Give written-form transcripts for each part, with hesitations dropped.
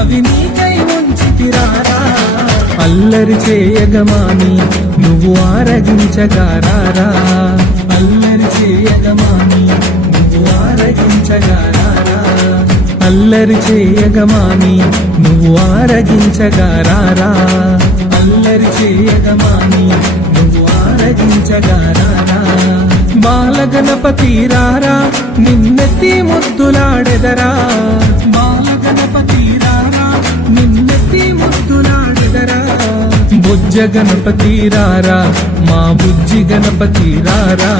అవి నీకై ఉంచితిరారా అల్లరి చేయగమాని నువ్వు ఆరగించగారారా అల్లరి చేయగమాని నువ్వు ఆరగించగారారా అల్లరి చేయగమాని నువ్వు ఆరగించగారారా అల్లరి చేయగమాని నువ్వు ఆరగించగారారా బాలగణపతి రారా నిన్నెత్తి ముద్దులాడెదరా బాలగణపతి రారా నిన్నెత్తి ముద్దులాడెదరా బుజ్జ గణపతి రారా మా బుజ్జి గణపతి రారా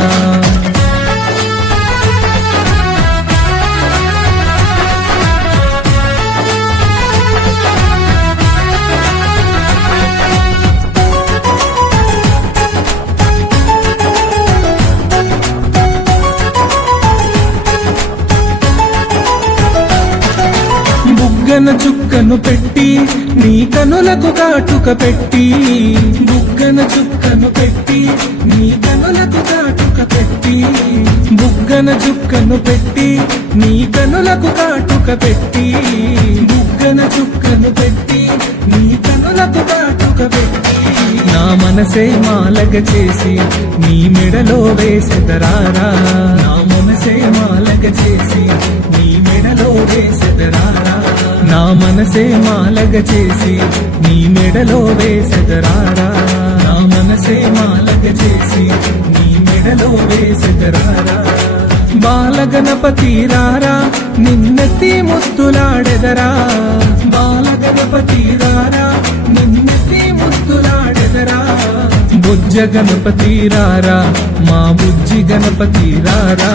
బుగ్గన చుక్కను పెట్టి నీ కనులకు కాటుక పెట్టి బుగ్గన చుక్కను పెట్టి నీ కనులకు కాటుక పెట్టి బుగ్గన చుక్కను పెట్టి నీ కనులకు కాటుక పెట్టి బుగ్గన చుక్కను పెట్టి నీ కనులకు కాటుక పెట్టి నా మనసే మాలగ చేసి నీ మెడలో వేసెదరారా నా మనసే మాలగ చేసి నీ మెడలో వేసెదరారా నా మనసే మాలగ చేసి నీ మెడలో వేసెదరారా నా మనసే మాలగ చేసి నీ మెడలో వేసెదరారా బాలగణపతి రారా నిన్నెత్తి ముద్దులాడెదరా బాలగణపతి రారా నిన్నెత్తి ముద్దులాడెదరా బుజ్జ గణపతి రారా మా బుజ్జి గణపతి రారా